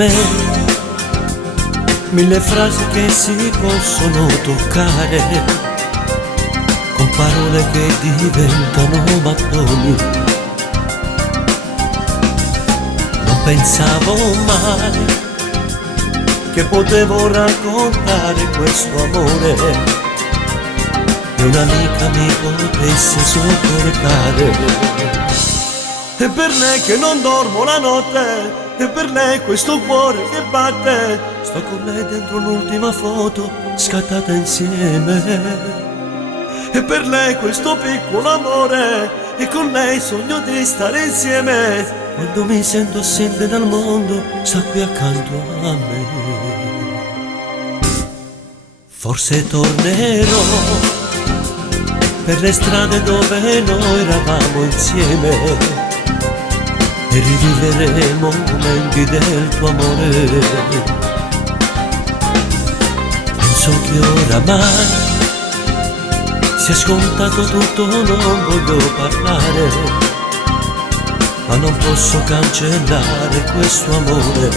me, mille frasi che si possono toccare, con parole che diventano mattoni. Non pensavo mai che potevo raccontare questo amore e un'amica mi potesse sopportare. E per lei che non dormo la notte, e per lei questo cuore che batte, sto con lei dentro l'ultima foto scattata insieme. E per lei questo piccolo amore, e con lei sogno di stare insieme. Quando mi sento assente dal mondo, sta qui accanto a me. Forse tornerò per le strade dove noi eravamo insieme e riviveremo momenti del tuo amore. Penso che oramai sia scontato tutto, non voglio parlare, ma non posso cancellare questo amore.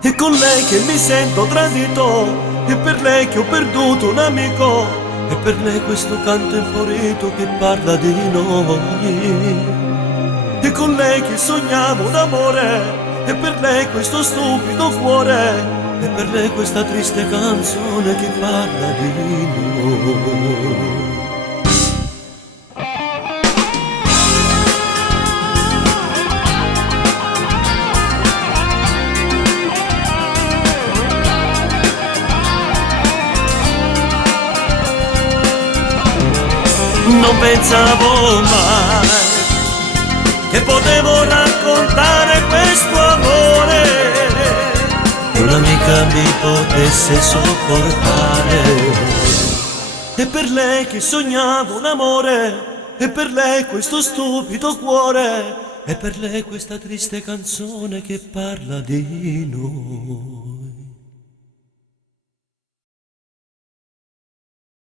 E con lei che mi sento tradito, e per lei che ho perduto un amico, e per lei questo canto inflorito che parla di noi. E con lei che sognavo d'amore, e per lei questo stupido cuore, e per lei questa triste canzone che parla di noi. Non pensavo mai che potevo raccontare questo amore e un'amica mi potesse sopportare. E per lei che sognavo un amore, e per lei questo stupido cuore, e per lei questa triste canzone che parla di noi.